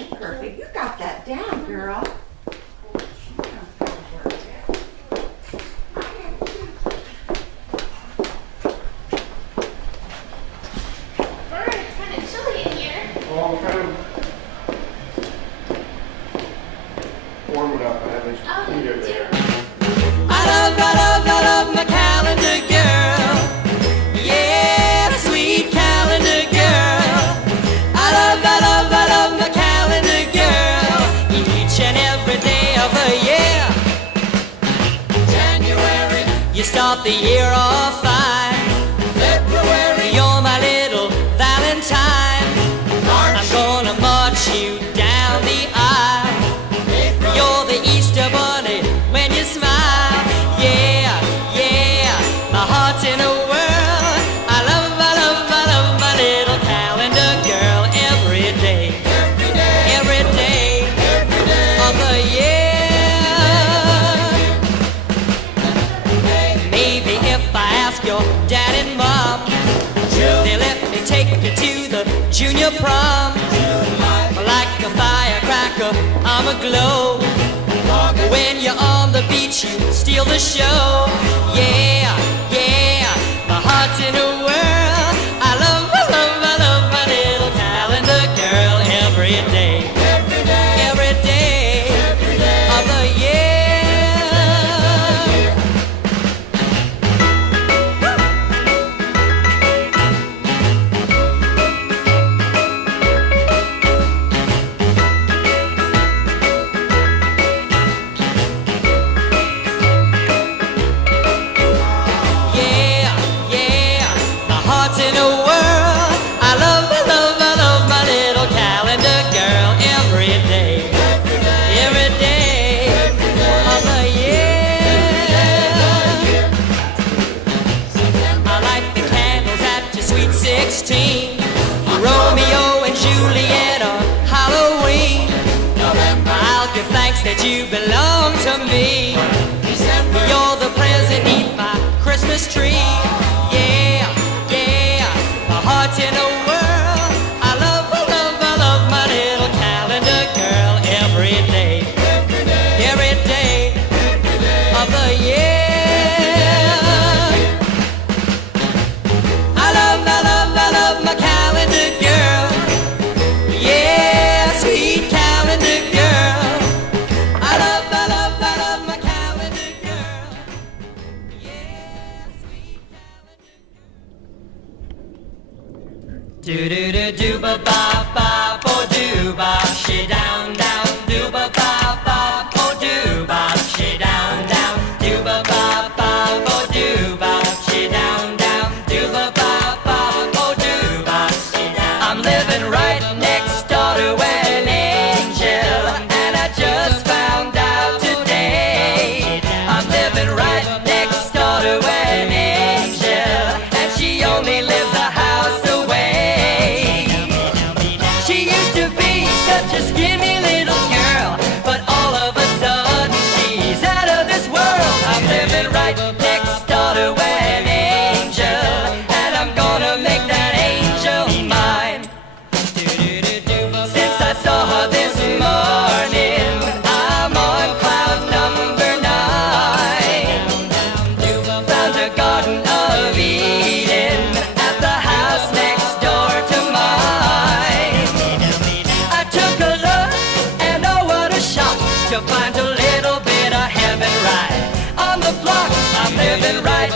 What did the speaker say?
ain't perfect. You got that down, girl. Bird, it's kind of chilly in here. Well, I'm kind of warm it up. I have a heater there. I love my calendar girl. Yeah, sweet calendar girl. I love my calendar girl. Each and every day of the year. January, you start the year off fine. February, you're my little Valentine. March, I'm gonna march you down the aisle. April, you're the Easter bunny when you smile. Yeah, yeah, my heart's in a whirl. I love my little calendar girl every day. Every day of the year. Maybe if I ask your dad and mom, they let me take you to the junior prom. Like a firecracker, I'm aglow. When you're on the beach, you steal the show. Yeah, yeah, my heart's in a whirl. I love my little calendar girl every day. Every day of the year. Yeah, yeah, my heart's in a whirl. I love my little calendar girl every day. Every day of the year. I light the candles at your sweet 16. Romeo and Juliet on Halloween. I'll give thanks that you belong to me. You're the present beneath my Christmas tree. Yeah, yeah, my heart's in a whirl. I love my little calendar girl every day. Every day of the year. I love my calendar girl. Yeah, sweet calendar girl. I love my calendar girl. Yeah, sweet calendar girl. Do do do do ba ba ba bo do ba she down down do ba ba ba bo do ba she down down do ba ba ba bo do ba she down down do ba ba ba bo do ba she down. I'm living right next door to an angel, and I just found out today. I'm living right next door to an angel, and she only lives a house away. She used to be such a skinny little girl, but all of a sudden she's out of this world. I'm living right next door to an angel, and I'm gonna make that angel mine. Since I saw her this morning, I'm on cloud number 9. Found her Garden of Eden at the house next door to mine. I took a look, and oh what a shock to find a little bit of heaven right on the block. I'm living right